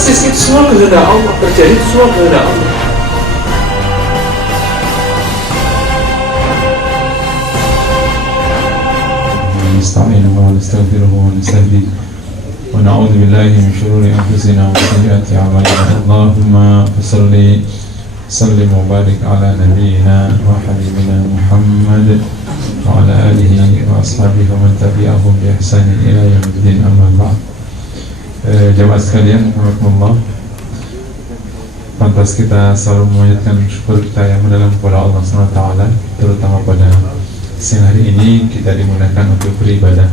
persis itu semua kehendak Allah, terjadi itu semua kehendak Allah. نستعينه ونستغفره ونستهديه ونعوذ بالله من شرور أنفسنا وسيئات أعمالنا اللهم صل وسلم وبارك على نبينا وحبيبنا محمد وعلى آله وأصحابه ومن تبعهم بإحسان إلى يوم الدين أما بعد. Jamaah sekalian, alhamdulillah, pantas kita selalu memanjatkan syukur kita yang mendalam kepada Allah SWT, terutama pada siang hari ini kita dimudahkan untuk beribadah.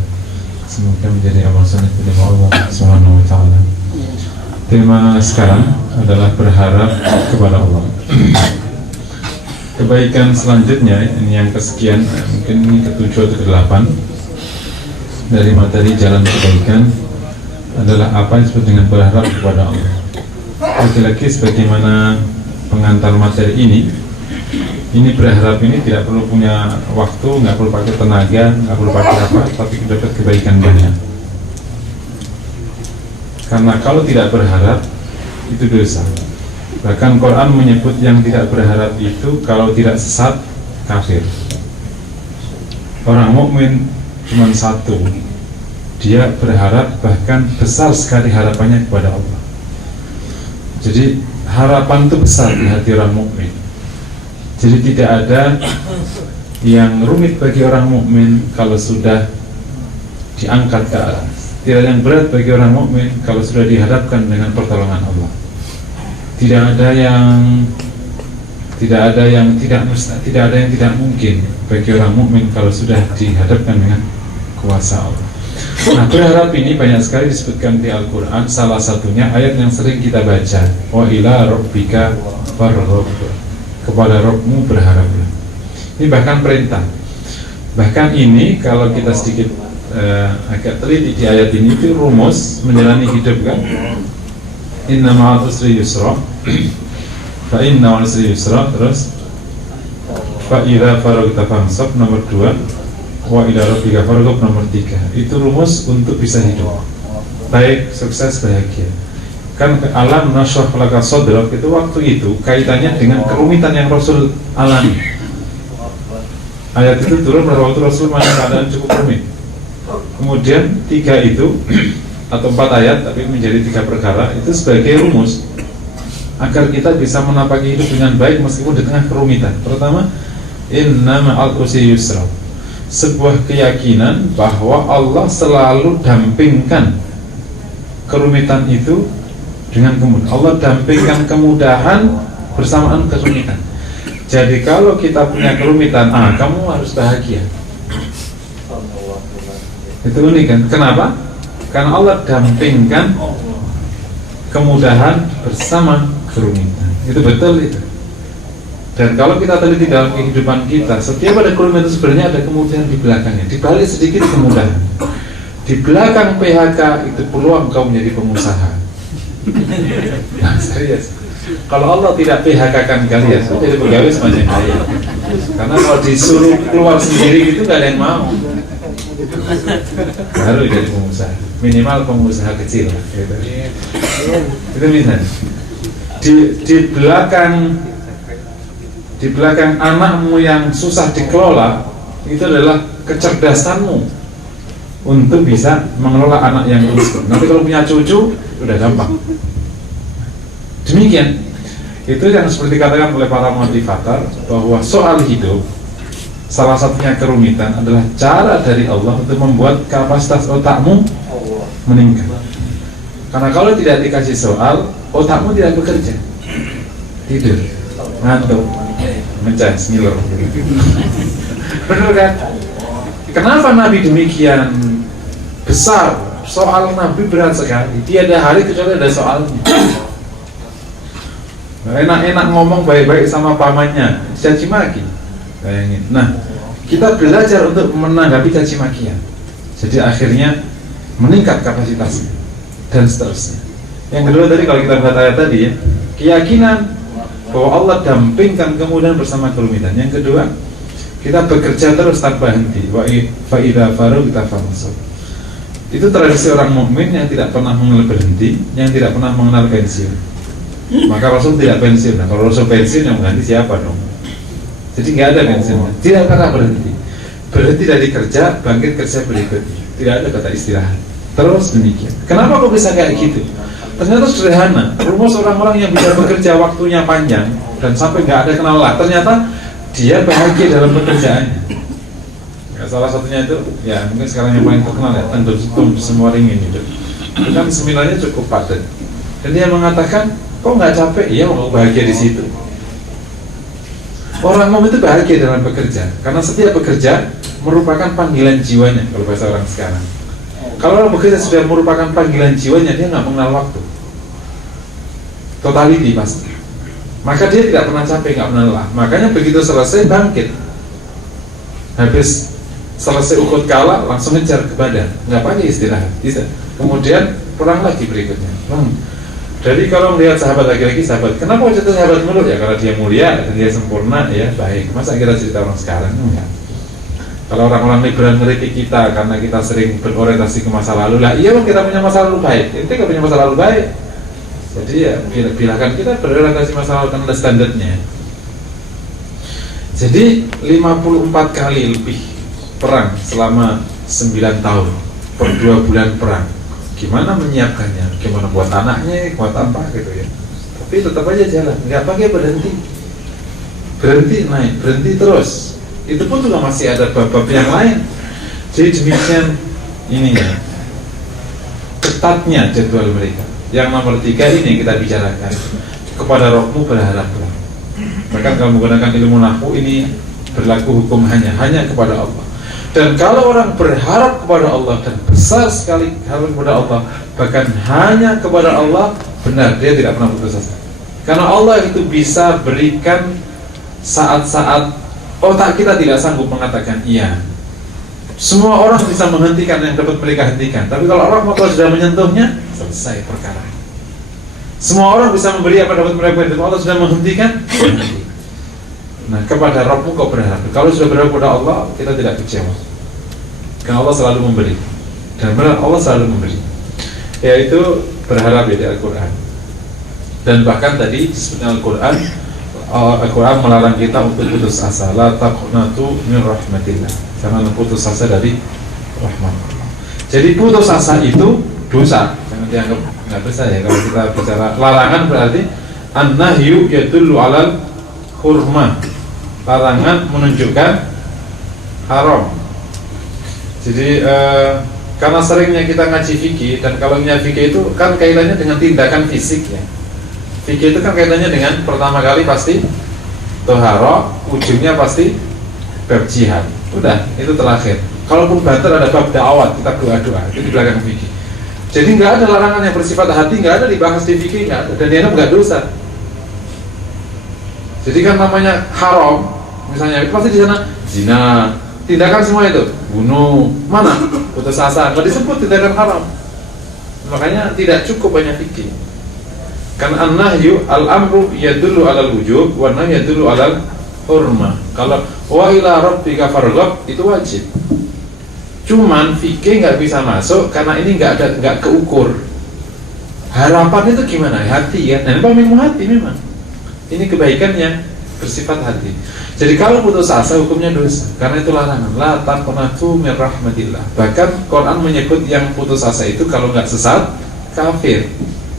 Semoga menjadi amal soleh dari Allah Subhanahu wa taala. Tema sekarang adalah berharap kepada Allah. Kebaikan selanjutnya, ini yang kesekian, mungkin ini ke-7 atau ke-8 dari materi jalan kebaikan, adalah apa yang disebut dengan berharap kepada Allah. Lagi-lagi sebagaimana pengantar materi ini berharap ini tidak perlu punya waktu, nggak perlu pakai tenaga, nggak perlu pakai apa, tapi dapat kebaikan banyak. Karena kalau tidak berharap itu dosa. Bahkan Quran menyebut yang tidak berharap itu kalau tidak sesat kafir. Orang mukmin cuma satu, dia berharap, bahkan besar sekali harapannya kepada Allah. Jadi harapan itu besar di hati orang mukmin. Jadi tidak ada yang rumit bagi orang mukmin kalau sudah diangkat ke atas. Tidak ada yang berat bagi orang mukmin kalau sudah dihadapkan dengan pertolongan Allah. Tidak ada yang tidak mungkin bagi orang mukmin kalau sudah dihadapkan dengan kuasa Allah. Nah, berharap ini banyak sekali disebutkan di Al-Quran. Salah satunya ayat yang sering kita baca, wa ila rabbika farghab, kepada Rabbmu berharaplah. Ini bahkan perintah. Bahkan ini kalau kita sedikit agak teliti di ayat ini, itu rumus menjalani hidup kan. Inna ma'al usri yusra, fa inna ma'al usri yusra, terus fa idza faragta fansab, nomor 2, wa ila rabbika farghab, nomor 3. Itu rumus untuk bisa hidup baik, sukses, bahagia. Kan alam nashrah laka sadrak itu waktu itu kaitannya dengan kerumitan yang Rasul alami. Ayat itu turun pada waktu Rasul masih keadaan cukup rumit. Kemudian 3 itu atau 4 ayat tapi menjadi 3 perkara itu sebagai rumus agar kita bisa menapaki hidup dengan baik meskipun di tengah kerumitan. Pertama, inna ma'al usri yusra, sebuah keyakinan bahwa Allah selalu dampingkan kerumitan itu dengan kemudahan. Allah dampingkan kemudahan bersamaan kerumitan. Jadi kalau kita punya kerumitan, kamu harus bahagia. Itu unik kan? Kenapa? Karena Allah dampingkan kemudahan bersama kerumitan. Itu betul itu. Dan kalau kita teliti dalam kehidupan kita, setiap ada kerumitan itu sebenarnya ada kemudahan di belakangnya. Di balik sedikit kemudahan. Di belakang PHK itu peluang kau menjadi pengusaha. Nah, serius. Kalau Allah tidak PHK-kan kalian, jadi pegawai semacam kaya. Karena kalau disuruh keluar sendiri itu nggak ada yang mau. Baru jadi pengusaha, minimal pengusaha kecil. Gitu. Itu misalnya. Di belakang anakmu yang susah dikelola, itu adalah kecerdasanmu untuk bisa mengelola anak yang miskin. Nanti kalau punya cucu, udah gampang. Demikian, itu yang seperti dikatakan oleh para motivator bahwa soal hidup salah satunya kerumitan adalah cara dari Allah untuk membuat kapasitas otakmu meningkat. Karena kalau tidak dikasih soal, otakmu tidak bekerja, tidur, ngantuk, mencas, ngiler. Benar kan? Kenapa Nabi demikian besar? Soal Nabi berat sekali. Tiada hari kecuali ada soalnya. Enak-enak ngomong baik-baik sama pamannya, caci maki. Bayangin. Nah, kita belajar untuk menanggapi caci makian. Jadi akhirnya meningkat kapasitasnya dan seterusnya. Yang kedua tadi kalau kita baca ayat tadi ya, keyakinan bahwa Allah dampingkan kemudahan bersama kerumitan. Yang kedua, kita bekerja terus tanpa henti. Wa fa idza faru kita fansab. Itu tradisi orang mukmin yang tidak pernah mengenal berhenti, yang tidak pernah mengenal pensiun. Maka Rasul tidak pensiun. Nah, kalau Rasul pensiun yang mengganti siapa dong? Jadi nggak ada pensiun, tidak pernah berhenti. Berhenti dari kerja, bangkit kerja berikutnya. Tidak ada kata istirahat. Terus demikian. Kenapa kok bisa kayak gitu? Ternyata sederhana. Rumus orang-orang yang bisa bekerja waktunya panjang dan sampai nggak ada kenal lah, ternyata dia bahagia dalam pekerjaannya. Ya, salah satunya itu, ya mungkin sekarang yang paling terkenal ya, Tengger Sutum semua ringin itu kan seminarnya cukup padat. Dan dia mengatakan, kok nggak capek? Iya, mau bahagia di situ. Orang umum itu bahagia dalam bekerja, karena setiap bekerja merupakan panggilan jiwanya kalau bahasa orang sekarang. Kalau orang bekerja sudah merupakan panggilan jiwanya, dia nggak mengenal waktu. Totality pasti. Maka dia tidak pernah capek, nggak pernah lelah. Makanya begitu selesai bangkit. Habis selesai ukut kala langsung ngejar ke badan, nggak pakai istirahat, bisa. Kemudian pulang lagi berikutnya. Jadi kalau melihat sahabat laki-laki, sahabat, kenapa cerita sahabat mulut ya? Karena dia mulia dan dia sempurna, ya baik. Masa kita cerita orang sekarang? Enggak. Kalau orang-orang liberal ngeritik kita karena kita sering berorientasi ke masa lalu, lah iya kita punya masa lalu baik, kita nggak punya masa lalu baik. Jadi ya bilahkan kita berorientasi masa lalu karena standarnya. Jadi 54 kali lebih perang selama 9 tahun per 2 bulan perang. Gimana menyiapkannya? Gimana buat anaknya? Buat apa gitu ya? Tapi tetap aja jalan, nggak pakai berhenti. Berhenti naik, berhenti terus. Itu pun juga masih ada bab-bab yang lain. Jadi demikian ini ya, ketatnya jadwal mereka. Yang nomor 3 ini yang kita bicarakan, kepada rohmu berharaplah. Bahkan kalau menggunakan ilmu nahwu ini berlaku hukum hanya kepada Allah. Dan kalau orang berharap kepada Allah dan besar sekali harap kepada Allah, bahkan hanya kepada Allah, benar dia tidak pernah putus asa. Karena Allah itu bisa berikan saat-saat otak kita tidak sanggup mengatakan iya. Semua orang bisa menghentikan yang dapat mereka hentikan, tapi kalau orang sudah menyentuhnya, selesai perkara. Semua orang bisa memberi apa dapat mereka hentikan, Allah sudah menghentikan. Nah, kepada Rabbmu kau berharap. Kalau sudah berharap kepada Allah, kita tidak kecewa. Karena Allah selalu memberi. Dan benar Allah selalu memberi. Yaitu berharap di Al-Quran. Dan bahkan tadi disebutnya Al-Quran melarang kita untuk putus asa. La taqnatu min rahmatillah. Jangan putus asa dari rahmat Allah. Jadi putus asa itu dosa. Jangan dianggap nggak dosa ya. Kalau kita bicara larangan berarti an-nahyu yadullu alal hurmah. Larangan menunjukkan haram. Jadi karena seringnya kita ngaji fikih, dan kalau ngaji fikih itu kan kaitannya dengan tindakan fisik ya. Fikih itu kan kaitannya dengan pertama kali pasti toharo, ujungnya pasti bab jihad. Udah, itu terakhir. Kalaupun banter ada bab da'awat, kita doa-doa, itu di belakang fikih. Jadi nggak ada larangan yang bersifat hati, nggak ada dibahas di fikih, nggak ada, dan dianggap nggak dosa. Jadi kan namanya haram, misalnya itu pasti di sana zina, tindakan semua itu, bunuh, mana putus asa, nggak disebut tindakan haram. Makanya tidak cukup banyak fikih. Karena an-nahyu al-amru yadullu alal wujub, wa nahyu yadullu alal hurmah. Kalau wa ila rabbika farghab itu wajib. Cuman fikih nggak bisa masuk karena ini nggak keukur. Harapan itu gimana? Hati ya. Nah, memang hati memang. Ini kebaikan yang bersifat hati. Jadi kalau putus asa hukumnya dosa, karena itu larangan. La taqnatu min rahmatillah. Bahkan Quran menyebut yang putus asa itu kalau nggak sesat kafir.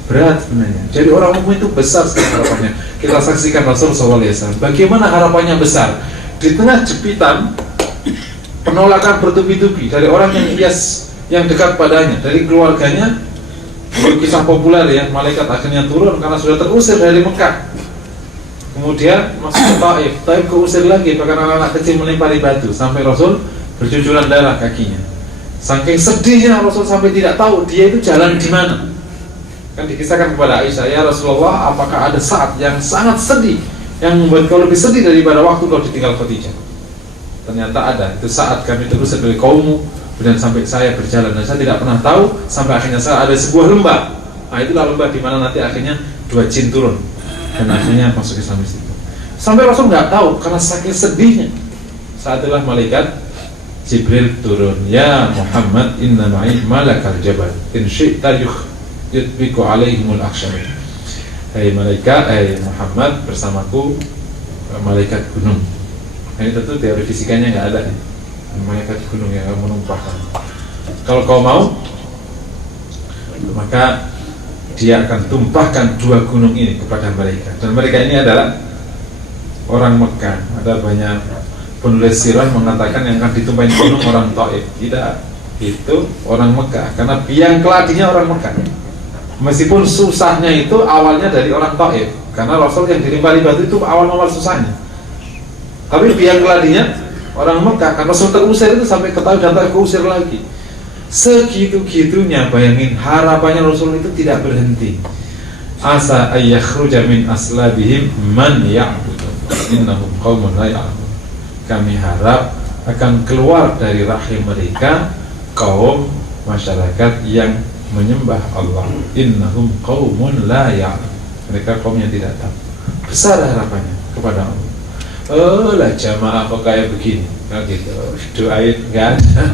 Berat sebenarnya. Jadi orang umum itu besar sekali harapannya. Kita saksikan Rasul SAW. Bagaimana harapannya besar di tengah jepitan penolakan bertubi-tubi dari orang yang dekat padanya, dari keluarganya. Kisah populer ya, malaikat akhirnya turun karena sudah terusir dari Mekah. Kemudian masuk ke Taif keusir lagi, bahkan anak-anak kecil melempari batu sampai Rasul bercucuran darah kakinya. Saking sedihnya Rasul sampai tidak tahu dia itu jalan di mana. Kan dikisahkan kepada Aisyah, ya Rasulullah, apakah ada saat yang sangat sedih yang membuat kau lebih sedih daripada waktu kau ditinggal Khadijah? Ternyata ada. Itu saat kami terusir dari kaummu, kemudian sampai saya berjalan dan saya tidak pernah tahu sampai akhirnya saya ada sebuah lembah. Nah, itulah lembah di mana nanti akhirnya 2 jin turun. Dan akhirnya masuk Islam di situ. Sampai Rasul nggak tahu karena saking sedihnya. Saat itulah malaikat Jibril turun, ya Muhammad inna ma'i malakal jabal in syi'ta yutbiku alaihimul akshamin. Hai malaikat, hai Muhammad, bersamaku malaikat gunung. Nah, ini tentu teori fisikanya nggak ada nih, malaikat gunung yang menumpahkan. Kalau kau mau, maka dia akan tumpahkan 2 gunung ini kepada mereka. Dan mereka ini adalah orang Mekah. Ada banyak penulis sirah mengatakan yang akan ditumpahin gunung orang Taif. Tidak, itu orang Mekah, karena biang keladinya orang Mekah. Meskipun susahnya itu awalnya dari orang Taif, karena Rasul yang ditimpali batu itu awal-awal susahnya. Tapi biang keladinya orang Mekah, karena Rasul terusir itu sampai ke Taif dan Taif keusir lagi. Segitu-gitunya, bayangin, harapannya Rasul itu tidak berhenti. Asa ayyakhruja min aslabihim man ya'budu innahum qaumun la ya'lamun. Kami harap akan keluar dari rahim mereka kaum masyarakat yang menyembah Allah. Innahum qaumun la ya'lamun. Mereka kaum yang tidak tahu. Besar harapannya kepada Allah. Oh lah jamaah kok kayak begini, nah gitu, doain enggak ada.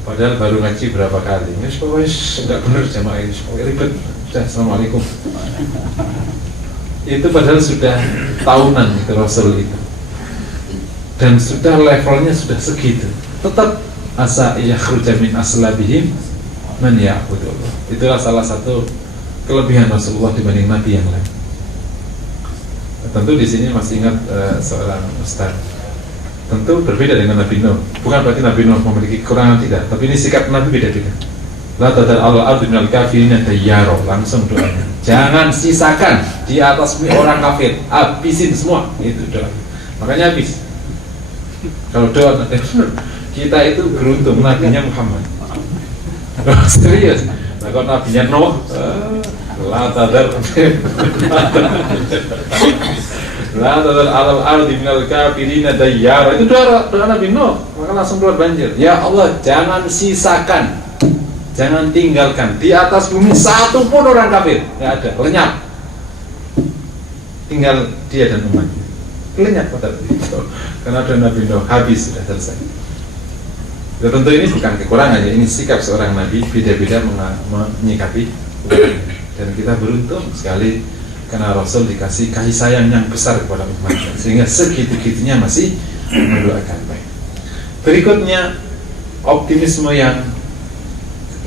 Padahal baru ngaji berapa kali. Ya pokoknya enggak benar jamaah ini, pokoknya ribet. Sudah, assalamualaikum. Itu padahal sudah tahunan itu Rasul itu. Dan sudah levelnya sudah segitu. Tetap asa yakhruja min aslabihim man ya'budullah. Itulah salah satu kelebihan Rasulullah dibanding nabi yang lain. Tentu di sini masih ingat seorang ustaz. Tentu berbeda dengan Nabi Nuh. Bukan berarti Nabi Nuh memiliki kekurangan, tidak. Tapi ini sikap Nabi beda-beda. La tadar al-ardu minal kafirina dayyaro. Langsung doanya. Jangan sisakan di atas orang kafir. Habisin semua. Itu doa. Makanya habis. Kalau doa kita itu beruntung nabinya Muhammad. Serius. Nah, kalau nabinya Nuh, la tadar la tadar alal ardi minal kafirina dayyara. Itu doa Nabi Nuh, maka langsung keluar banjir. Ya Allah, jangan sisakan, jangan tinggalkan di atas bumi satu pun orang kafir. Nggak ada, lenyap. Tinggal dia dan umatnya. Lenyap pada itu. Karena ada Nabi Nuh, habis, sudah selesai. Ya, tentu ini bukan kekurangan ya, ini sikap seorang nabi, beda-beda menyikapi. Dan kita beruntung sekali karena Rasul dikasih kasih sayang yang besar kepada umatnya, sehingga segitu-gitunya masih mendoakan baik. Berikutnya, optimisme yang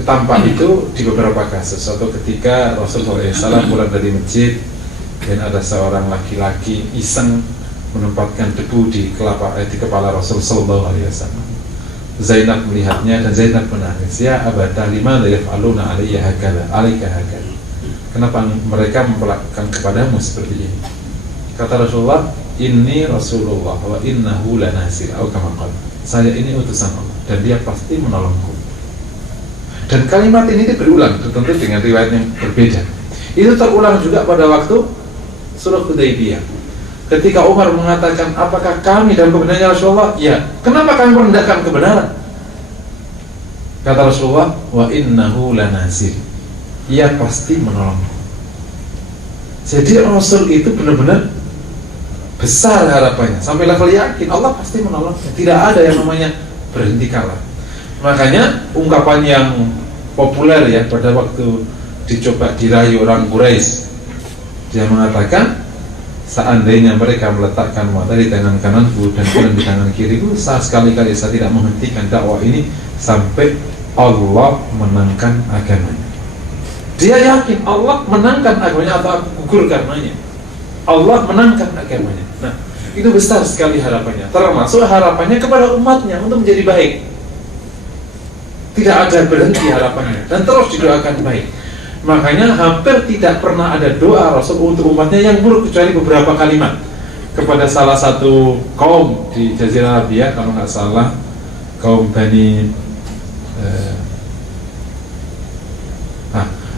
tampak itu di beberapa kasus. Suatu ketika Rasul SAW pulang dari masjid dan ada seorang laki-laki iseng menempatkan debu di kepala Rasul SAW. Zainab melihatnya dan Zainab menangis. Ya Abata, lima la yaf'aluna alayya hakala, alayka hakala. Kenapa mereka memperlakukan kepadamu seperti ini? Kata Rasulullah, inni Rasulullah wa innahu lanasir, atau kama qala. Saya ini utusan Allah dan dia pasti menolongku. Dan kalimat ini berulang, tentu dengan riwayat yang berbeda. Itu terulang juga pada waktu Sulh Hudaybiyah. Ketika Umar mengatakan, apakah kami dalam kebenarannya Rasulullah? Ya. Kenapa kami merendahkan kebenaran? Kata Rasulullah, wa innahu lanasir. Ia pasti menolong. Jadi Rasul itu benar-benar besar harapannya, sampai level yakin Allah pasti menolong. Tidak ada yang namanya berhenti kalah. Makanya ungkapan yang populer ya pada waktu dicoba dirayu orang Quraisy, dia mengatakan, seandainya mereka meletakkan mata di tangan kananku dan kalian di tangan kiriku, sekali-kali saya tidak menghentikan dakwah ini sampai Allah menangkan agamanya. Dia yakin Allah menangkan agamanya atau aku gugur karenanya. Allah menangkan agamanya. Nah, itu besar sekali harapannya. Termasuk harapannya kepada umatnya untuk menjadi baik. Tidak ada berhenti harapannya dan terus didoakan baik. Makanya hampir tidak pernah ada doa Rasul untuk umatnya yang buruk kecuali beberapa kalimat kepada salah satu kaum di Jazirah Arabia, kalau nggak salah kaum Bani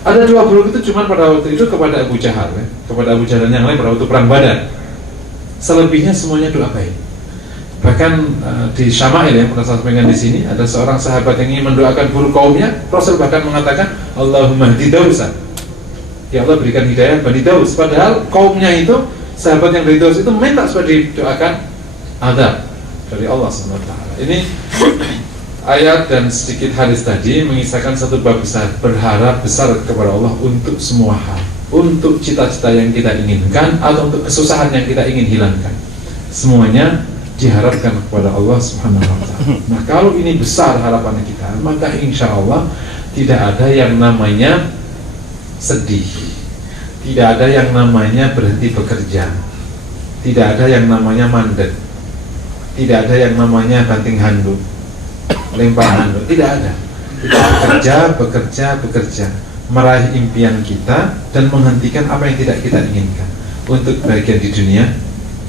ada dua buruk itu cuma pada waktu itu kepada Abu Jahal ya, kepada Abu Jahal dan yang lain pada waktu perang Badar. Selebihnya semuanya doa baik. Bahkan di Syama'il yang pernah saya sampaikan di sini, ada seorang sahabat yang ingin mendoakan buruk kaumnya. Rasul bahkan mengatakan, Allahumma hdi Dausan. Ya Allah berikan hidayah Bani Daus. Padahal kaumnya itu, sahabat yang dari Daus itu minta supaya didoakan azab dari Allah SWT. Ini ayat dan sedikit hadis tadi mengisahkan satu bab besar, berharap besar kepada Allah untuk semua hal, untuk cita-cita yang kita inginkan atau untuk kesusahan yang kita ingin hilangkan, semuanya diharapkan kepada Allah Subhanahu wa ta'ala. Nah, kalau ini besar harapan kita, maka insya Allah tidak ada yang namanya sedih, tidak ada yang namanya berhenti bekerja, tidak ada yang namanya mandek, tidak ada yang namanya banting handuk, lempar handuk, tidak ada. Kita bekerja, meraih impian kita dan menghentikan apa yang tidak kita inginkan untuk bagian di dunia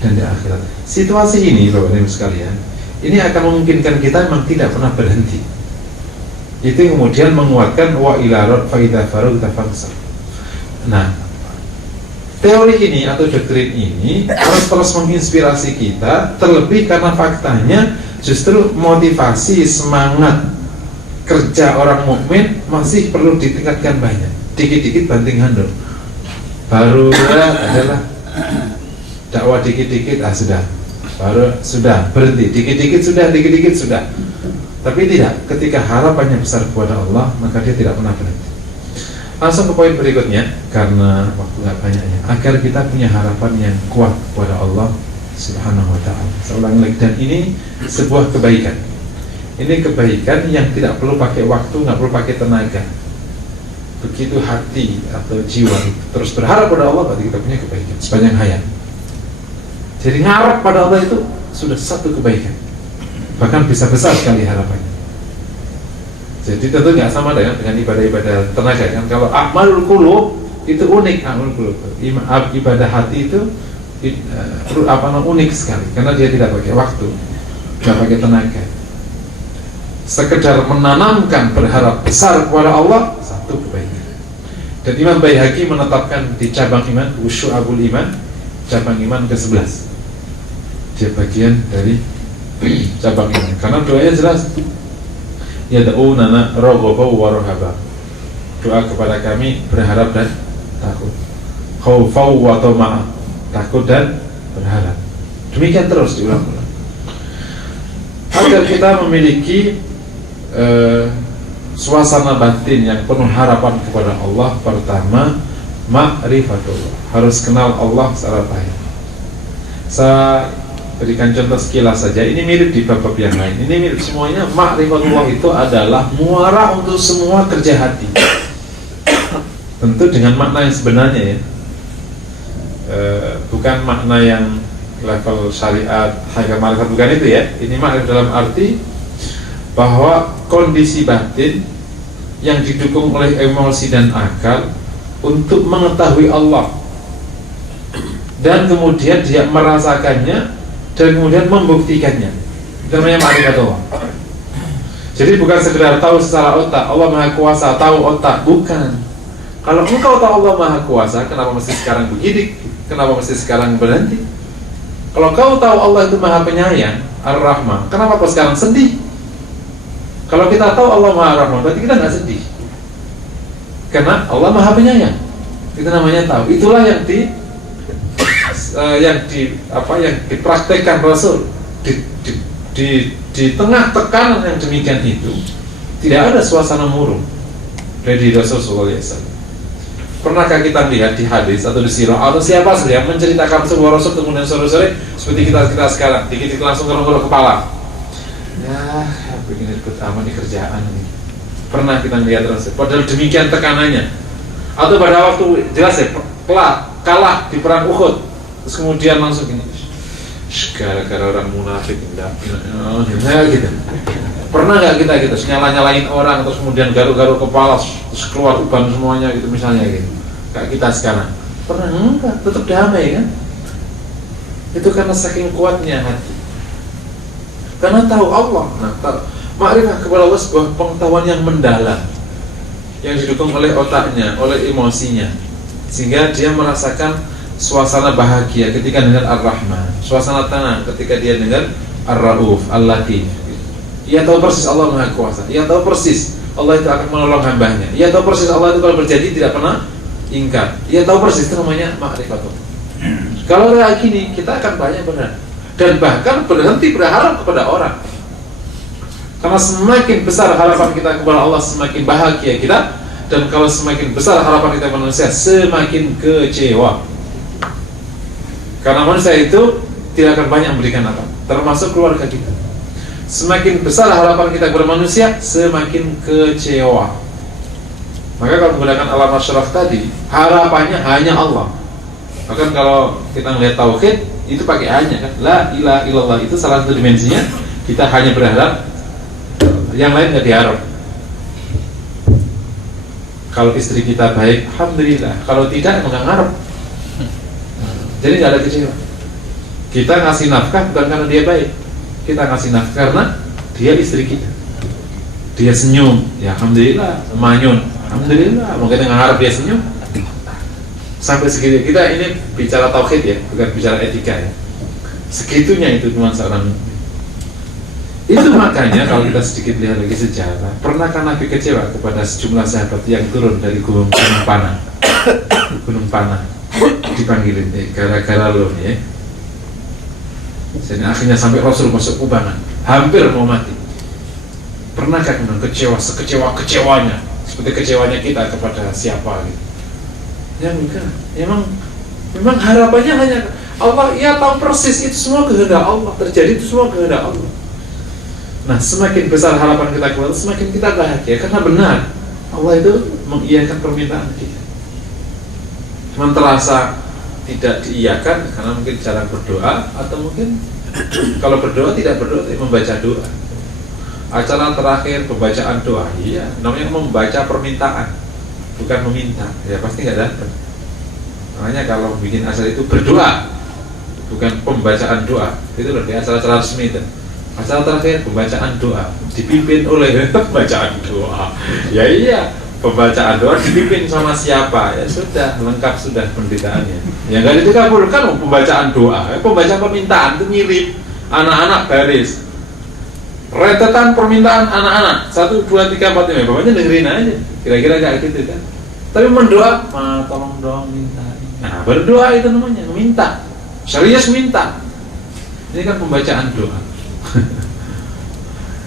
dan di akhirat. Situasi ini, Bapak Ibu sekalian, ini akan memungkinkan kita memang tidak pernah berhenti. Itu yang kemudian menguatkan wa ila fa idza faragta fansab. Nah, teori ini atau doktrin ini harus terus menginspirasi kita, terlebih karena faktanya justru motivasi semangat kerja orang mukmin masih perlu ditingkatkan banyak. Dikit-dikit banting handuk, baru adalah dakwah dikit-dikit sudah berhenti, dikit-dikit sudah. Tapi tidak, ketika harapannya besar kepada Allah, maka dia tidak pernah berhenti. Langsung ke poin berikutnya, karena waktu nggak banyaknya, agar kita punya harapan yang kuat kepada Allah Subhanahu wa ta'ala. Seulang lagi, dan ini sebuah kebaikan. Ini kebaikan yang tidak perlu pakai waktu, nggak perlu pakai tenaga. Begitu hati atau jiwa terus berharap pada Allah, berarti kita punya kebaikan sepanjang hayat. Jadi ngarap pada Allah itu sudah satu kebaikan, bahkan bisa besar sekali harapannya. Jadi tentu nggak sama dengan ibadah-ibadah tenaga kan. Kalau amalul qulub itu unik, amalul qulub, ibadah hati itu unik sekali karena dia tidak pakai waktu, tidak pakai tenaga. Sekedar menanamkan berharap besar kepada Allah, satu kebaikan. Dan Imam Baihaqi menetapkan di cabang iman, Syu'abul Iman, cabang iman ke-11. Dia bagian dari cabang iman. Karena doanya jelas, yad'unana raghaban wa rahaba. Doa kepada kami berharap dan takut. Khaufan wa tama'a, takut dan berharap. Demikian terus diulang-ulang. Agar kita memiliki suasana batin yang penuh harapan kepada Allah, pertama ma'rifatullah, harus kenal Allah secara baik. Saya berikan contoh sekilas saja, ini mirip di bab-bab yang lain, ini mirip semuanya. Ma'rifatullah itu adalah muara untuk semua kerja hati, tentu dengan makna yang sebenarnya ya, bukan makna yang level syariat, hakikat ma'rifat, bukan itu ya. Ini ma'rifat dalam arti bahwa kondisi batin yang didukung oleh emosi dan akal untuk mengetahui Allah, dan kemudian dia merasakannya dan kemudian membuktikannya. Itu namanya ma'rifatullah. Jadi bukan sekedar tahu secara otak, Allah Maha Kuasa, tahu otak, bukan. Kalau engkau tahu Allah Maha Kuasa, kenapa mesti sekarang begini? Kenapa mesti sekarang berhenti? Kalau kau tahu Allah itu Maha Penyayang, Ar-Rahman, kenapa kau sekarang sedih? Kalau kita tahu Allah Maha Rahman, berarti kita nggak sedih, karena Allah Maha Penyayang. Itu namanya tahu. Itulah yang dipraktekkan Rasul di tengah tekanan yang demikian itu. Tidak ada suasana murung dari Rasul sallallahu alaihi wasallam. Pernahkah kita lihat di hadis atau di sirah atau siapa saja yang menceritakan sebuah Rasul kemudian sore-sore seperti kita sekarang, dikit-dikit langsung gerong-gerong kepala, ya begini ikut aman di kerjaan ini. Pernah kita lihat Rasul padahal demikian tekanannya? Atau pada waktu jelas ya kalah di perang Uhud, terus kemudian langsung gini, gara-gara orang munafik enggak gitu. Pernah nggak kita gitu nyala-nyalain orang terus kemudian garuk-garuk kepala terus keluar uban semuanya gitu misalnya gitu? Kayak kita sekarang pernah? Enggak, tetap damai kan? Itu karena saking kuatnya hati, karena tahu Allah. Nah, ma'rifah kepada Allah sebuah pengetahuan yang mendalam yang didukung oleh otaknya, oleh emosinya, sehingga dia merasakan suasana bahagia ketika dengar Ar-Rahman, suasana tenang ketika dia dengar Ar-Rauf, Al-Latif. Ia tahu persis Allah Maha Kuasa, ia tahu persis Allah itu akan menolong hambanya, ia tahu persis Allah itu kalau berjanji tidak pernah ingkar, ia tahu persis. Itu namanya ma'rifatullah. Kalau kayak gini kita akan banyak benar, dan bahkan berhenti berharap kepada orang. Karena semakin besar harapan kita kepada Allah, semakin bahagia kita. Dan kalau semakin besar harapan kita manusia, semakin kecewa. Karena manusia itu tidak akan banyak memberikan apa, termasuk keluarga kita. Semakin besar harapan kita kepada manusia, semakin kecewa. Maka kalau menggunakan alam asyraf tadi, harapannya hanya Allah. Bahkan kalau kita melihat tauhid, itu pakai hanya kan, la ilaha illallah, itu salah satu dimensinya. Kita hanya berharap, yang lain nggak diharap. Kalau istri kita baik, alhamdulillah. Kalau tidak, emang nggak ngarep. Jadi nggak ada kecewa. Kita ngasih nafkah bukan karena dia baik, kita ngasih nafkah karena dia istri kita. Dia senyum, ya alhamdulillah. Manyun, alhamdulillah. Mungkin nggak ngarep dia senyum. Sampai segitu. Kita ini bicara tauhid ya, bukan bicara etika ya. Segitunya itu nuansa orang. Itu makanya kalau kita sedikit lihat lagi sejarah, pernahkah Nabi kecewa kepada sejumlah sahabat yang turun dari gunung Panah? Gunung Panah dipanggilin, gara-gara lo nih ya. Jadi akhirnya sampai Rasul masuk kubangan, hampir mau mati. Pernahkah kemudian kecewa sekecewa-kecewanya, seperti kecewanya kita kepada siapa gitu? Ya enggak, memang harapannya hanya Allah. Ia tahu persis itu semua kehendak Allah, terjadi itu semua kehendak Allah. Nah, semakin besar harapan kita kepada Allah, semakin kita bahagia, karena benar Allah itu mengiyakan permintaan kita. Cuma terasa tidak diiyakan karena mungkin jarang berdoa, atau mungkin kalau berdoa tidak berdoa, tapi membaca doa. Acara terakhir pembacaan doa, iya, namanya membaca permintaan, bukan meminta, ya pasti nggak dapat. Makanya kalau bikin acara itu berdoa, bukan pembacaan doa, itu lebih acara-acara resmi itu. Acara terakhir pembacaan doa, dipimpin oleh pembacaan doa. Ya iya, pembacaan doa dipimpin sama siapa? Ya sudah, lengkap sudah penderitaannya. Ya nggak dikabulkan pembacaan doa, pembacaan permintaan itu mirip anak-anak baris. Rentetan permintaan anak-anak 1, 2, 3, 4, 5. Bapaknya dengerin aja, kira-kira kayak gitu kan. Tapi mendoa, tolong dong minta. Nah, berdoa itu namanya minta, serius minta. Ini kan pembacaan doa.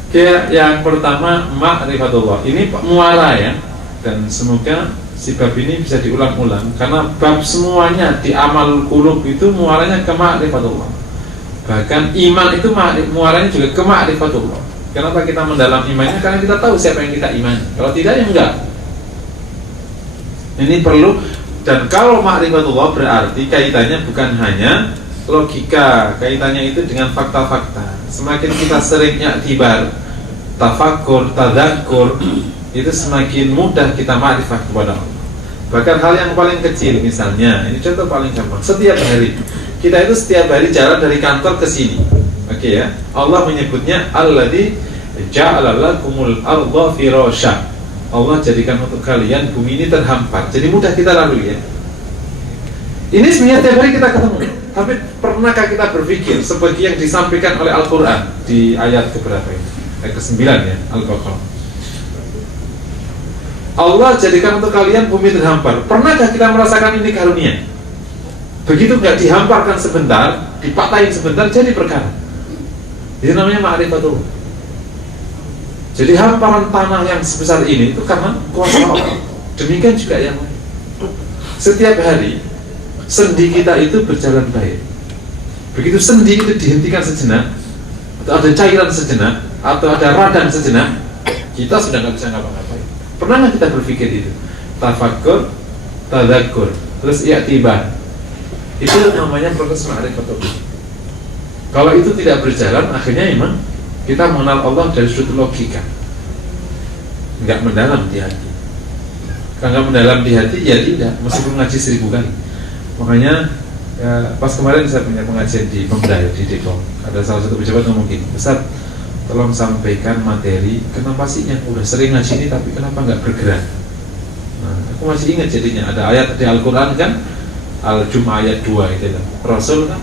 Kayak yang pertama ma'rifatullah, ini muara ya, dan semoga si bab ini bisa diulang-ulang, karena bab semuanya di amal qulub itu muaranya ke ma'rifatullah. Bahkan iman itu muaranya juga ke ma'rifatullah. Kenapa kita mendalam imannya? Karena kita tahu siapa yang kita imani. Kalau tidak, ya enggak. Ini perlu. Dan kalau ma'rifatullah berarti kaitannya bukan hanya logika, kaitannya itu dengan fakta-fakta. Semakin kita sering i'tibar, tafakkur, tadzakur, itu semakin mudah kita ma'rifat kepada Allah. Bahkan hal yang paling kecil, misalnya, ini contoh paling gampang. Setiap hari kita itu setiap hari jalan dari kantor ke sini. Oke ya. Allah menyebutnya alladzi ja'ala lakumul arda firasya. Allah jadikan untuk kalian bumi ini terhampar. Jadi mudah kita lalui ya. Ini sebenarnya tiap hari kita ketemu. Tapi pernahkah kita berpikir seperti yang disampaikan oleh Al-Qur'an di ayat keberapa ini? Ayat ke-9 ya, Al-Baqarah. Allah jadikan untuk kalian bumi terhampar. Pernahkah kita merasakan ini karunia? Begitu nggak dihamparkan sebentar, dipatahin sebentar, jadi perkara. Ini namanya ma'rifatullah. Jadi hamparan tanah yang sebesar ini itu karena kuasa Allah. Demikian juga yang lain. Setiap hari sendi kita itu berjalan baik. Begitu sendi itu dihentikan sejenak, atau ada cairan sejenak, atau ada radang sejenak, kita sudah nggak bisa ngapa-ngapain. Pernah nggak kita berpikir itu? Tafakkur, tadzakur, terus i'tibar. Itu namanya proses ma'rifatullah. Kalau itu tidak berjalan, akhirnya memang kita mengenal Allah dari sudut logika, nggak mendalam di hati. Kalau nggak mendalam di hati, ya tidak, meskipun ngaji 1000 kali. Makanya ya, pas kemarin saya punya pengajian di Pemda di Depok, ada salah satu pejabat ngomong gini, Ustaz, tolong sampaikan materi, kenapa sih yang udah sering ngaji ini tapi kenapa nggak bergerak? Nah, aku masih ingat jadinya ada ayat di Al-Quran kan, Al-Jum'ah ayat 2 itu kan. Rasul kan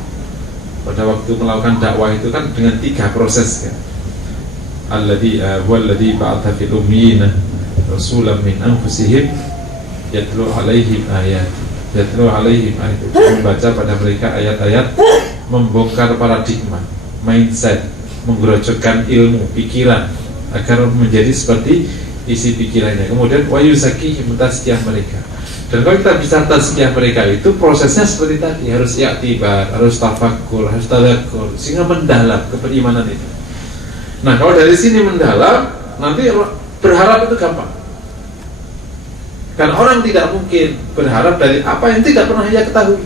pada waktu melakukan dakwah itu kan dengan 3 proses kan. Alladzi huwallazi ba'atha fil ummiyina rasulan min anfusihim yatlu 'alaihim ayat, membaca pada mereka ayat-ayat, membongkar paradigma, mindset, menggerojokkan ilmu, pikiran. agar menjadi seperti isi pikirannya. Kemudian wa yuzakihim, tazkiyah mereka. Dan kalau kita bicara tazkiyah mereka itu prosesnya seperti tadi, harus i'tibar, harus tafakkur, harus tadakkur, sehingga mendalam keberimanan itu. Nah, kalau dari sini mendalam, nanti berharap itu gampang. Karena orang tidak mungkin berharap dari apa yang tidak pernah ia ketahui.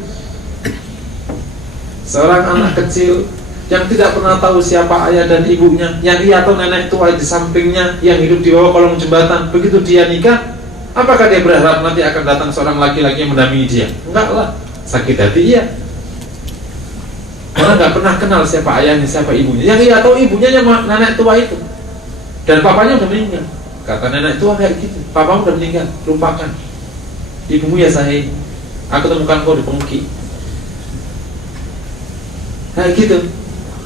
Seorang anak kecil yang tidak pernah tahu siapa ayah dan ibunya, yang ia atau nenek tua di sampingnya, yang hidup di bawah kolong jembatan, begitu dia nikah, apakah dia berharap nanti akan datang seorang laki-laki yang mendampingi dia? Enggak lah, sakit hati iya. Karena nggak pernah kenal siapa ayahnya, siapa ibunya. Yang ia tahu ibunya yang nenek tua itu, dan papanya udah meninggal. Kata nenek tua kayak gitu, papamu udah meninggal, lupakan. Ibumu ya saya, aku temukan kau di pengki. Kayak gitu.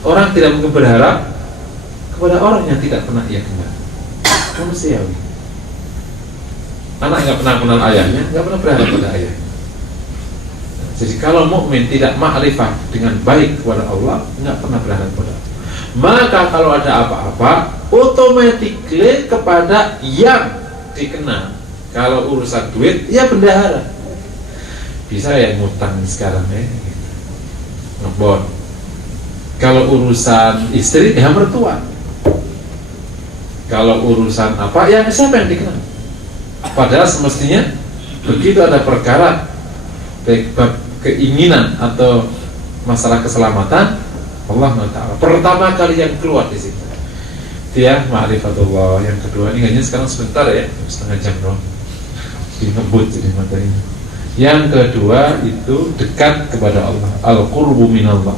Orang tidak mungkin berharap kepada orang yang tidak pernah ia kenal. Manusiawi. Anak nggak pernah kenal ayahnya, nggak pernah berharap pada ayahnya. Jadi kalau mukmin tidak ma'rifah dengan baik kepada Allah, nggak pernah berharap kepada Allah. Maka kalau ada apa-apa, automatically kepada yang dikenal. Kalau urusan duit, ya bendahara. Bisa ya ngutang sekarang ya, ngebon. Kalau urusan istri, ya mertua. Kalau urusan apa, ya siapa yang dikenal? Padahal semestinya begitu ada perkara baik keinginan atau masalah keselamatan, Allah Ta'ala pertama kali yang keluar di situ dia ma'rifatullah. Yang kedua, ini hanya sekarang sebentar ya, setengah jam dong, ngebut jadi materi. Yang kedua itu dekat kepada Allah, al-qurbu minallah.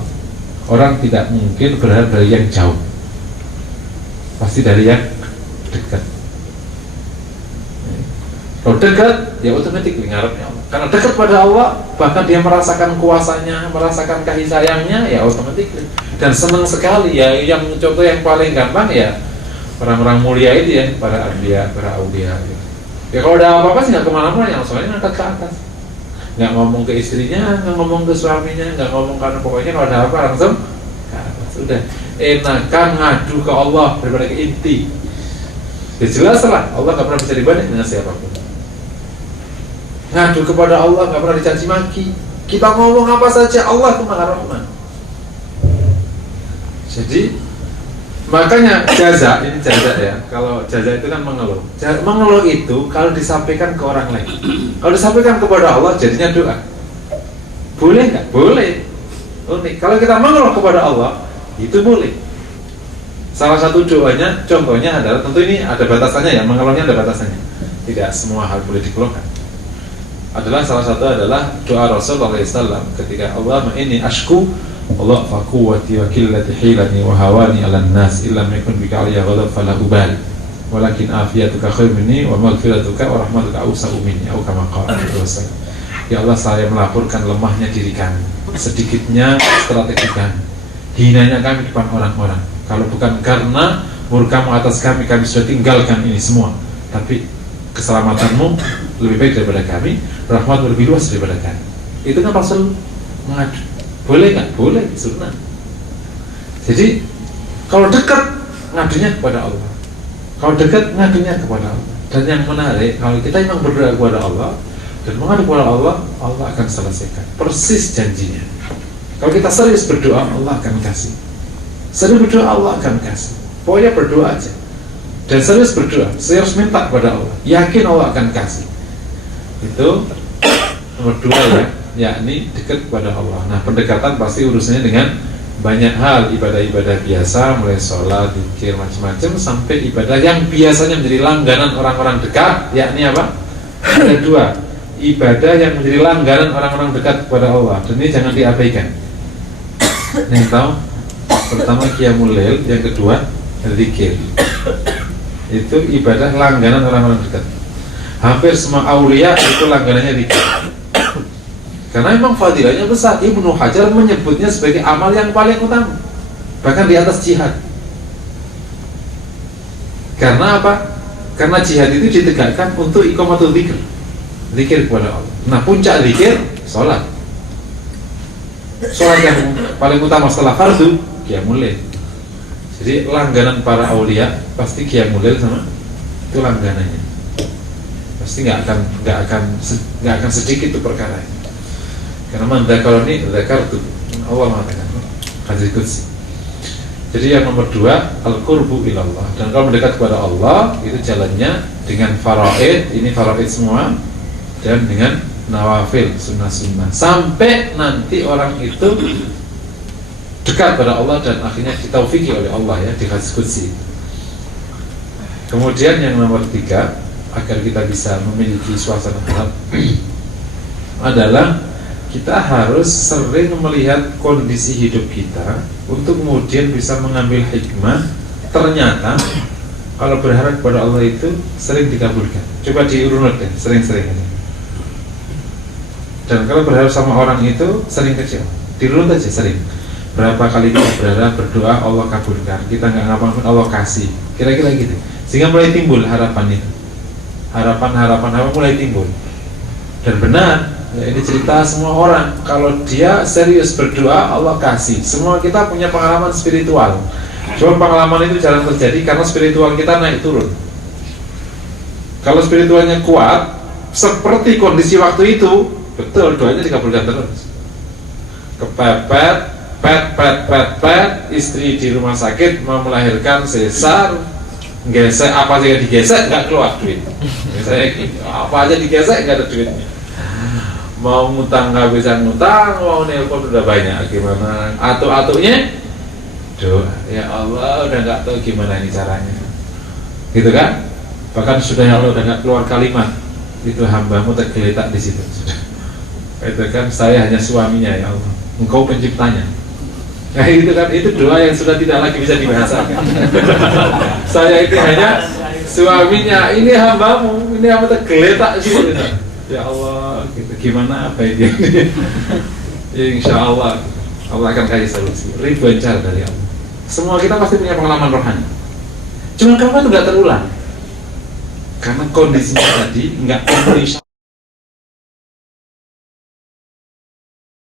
Orang tidak mungkin berharap dari yang jauh, pasti dari yang dekat. Kalau dekat, ya otomatis ngarepnya Allah. Karena dekat pada Allah, bahkan dia merasakan kuasanya, merasakan kasih sayangnya, ya otomatis. Dan senang sekali ya. Yang contoh yang paling gampang ya orang-orang mulia itu ya, para anbiya, para aulia. Ya kalau ada apa-apa sih nggak kemana-mana, yang soalnya ngangkat ke atas. Nggak ngomong ke istrinya, nggak ngomong ke suaminya, nggak ngomong, karena pokoknya kalau ada apa langsung ke atas. Udah enakan ngadu ke Allah daripada ke inti. Ya jelas lah, Allah nggak pernah bisa dibanding dengan siapapun. Ngadu kepada Allah nggak pernah dicaci maki. Kita ngomong apa saja Allah itu Maha Rahman. Jadi makanya jaza, ini jaza ya. Kalau jaza itu kan mengeluh. Mengeluh itu kalau disampaikan ke orang lain. Kalau disampaikan kepada Allah jadinya doa. Boleh nggak? Boleh. Unik. Kalau kita mengeluh kepada Allah itu boleh. Salah satu doanya, contohnya adalah, tentu ini ada batasannya ya. Mengeluhnya ada batasannya. Tidak semua hal boleh dikeluhkan. Salah satu adalah doa Rasulullah SAW ketika Allah ini ashku Allah faquwati wa qillati hilani wa hawani 'alan nas illam yakun bika 'alayya ghadab fala ubali walakin afiyatuka khair minni wa maghfiratuka wa rahmatuka awsa'u minni atau kama qala Rasul. Ya Allah, saya melaporkan lemahnya diri kami, sedikitnya strategi kami, hinanya kami depan orang-orang. Kalau bukan karena murka-Mu atas kami sudah tinggalkan ini semua. Tapi keselamatanmu lebih baik daripada kami, rahmatmu lebih luas daripada kami. Itu kan Rasul mengadu. Boleh nggak? Boleh, sunnah. Jadi kalau dekat ngadunya kepada Allah, kalau dekat ngadunya kepada Allah. Dan yang menarik, kalau kita memang berdoa kepada Allah dan mengadu kepada Allah, Allah akan selesaikan. Persis janjinya. Kalau kita serius berdoa, Allah akan kasih. Serius berdoa, Allah akan kasih. Pokoknya berdoa aja. Dan serius berdoa, serius minta kepada Allah, yakin Allah akan kasih. Itu nomor 2 ya, yakni dekat kepada Allah. Nah, pendekatan pasti urusannya dengan banyak hal, ibadah-ibadah biasa, mulai sholat, zikir, macam-macam, sampai ibadah yang biasanya menjadi langganan orang-orang dekat, yakni apa? Ada 2, ibadah yang menjadi langganan orang-orang dekat kepada Allah. Dan ini jangan diabaikan. Yang tahu, pertama qiyamul lail, yang kedua zikir. Itu ibadah langganan orang-orang dekat. Hampir semua aulia itu langganannya zikir. Karena memang fadilahnya besar. Ibnu Hajar menyebutnya sebagai amal yang paling utama, bahkan di atas jihad. Karena apa? Karena jihad itu ditegakkan untuk iqamatul zikir, zikir kepada Allah. Nah, puncak zikir sholat. Sholat yang paling utama setelah fardu qiyamul lail. Jadi langganan para aulia pasti qiyamul lail sama itu langganannya. Pasti nggak akan sedikit itu perkara ini. Karena man dzakarani dzakartu. Allah mengatakan hadis qudsi. Jadi yang nomor 2 al-qurbu ilallah. Dan kalau mendekat kepada Allah itu jalannya dengan faraid, ini faraid semua, dan dengan nawafil, sunnah-sunnah, sampai nanti orang itu dekat pada Allah dan akhirnya ditaufiki oleh Allah ya di hadis qudsi. Kemudian yang nomor 3 agar kita bisa memiliki suasana hati adalah kita harus sering melihat kondisi hidup kita untuk kemudian bisa mengambil hikmah. Ternyata kalau berharap kepada Allah itu sering dikabulkan. Coba diurut deh, sering-sering aja. Dan kalau berharap sama orang itu sering kecil, dirunut aja sering. Berapa kali kita berharap, berdoa, Allah kabulkan. Kita nggak ngapa-ngapain, Allah kasih. Kira-kira gitu. Sehingga mulai timbul harapan itu. Harapan mulai timbul. Dan benar, ya ini cerita semua orang. Kalau dia serius berdoa, Allah kasih. Semua kita punya pengalaman spiritual. Cuma pengalaman itu jarang terjadi karena spiritual kita naik turun. Kalau spiritualnya kuat, seperti kondisi waktu itu, betul doanya dikabulkan terus. Kepepet, pet, istri di rumah sakit mau melahirkan sesar, gesek apa aja digesek nggak keluar duit. Saya gitu, apa aja digesek nggak ada duitnya. Mau ngutang nggak bisa ngutang, mau nelpon udah banyak, gimana? Atunya, doa. Ya Allah udah nggak tahu gimana ini caranya, gitu kan? Bahkan sudah ya Allah udah nggak keluar kalimat, itu hambamu tergeletak di situ. Sudah. Itu kan saya hanya suaminya ya Allah, Engkau penciptanya. Nah itu kan, itu doa yang sudah tidak lagi bisa dibahasakan. Saya itu hanya suaminya, ini hambamu, ini hamba tergeletak sih. Ya Allah, gitu. Gimana apa ini? Insya Allah, Allah akan kasih solusi. Ribuan cara dari Allah. Semua kita pasti punya pengalaman rohani. Cuma kapan itu nggak terulang? Karena kondisinya tadi nggak memenuhi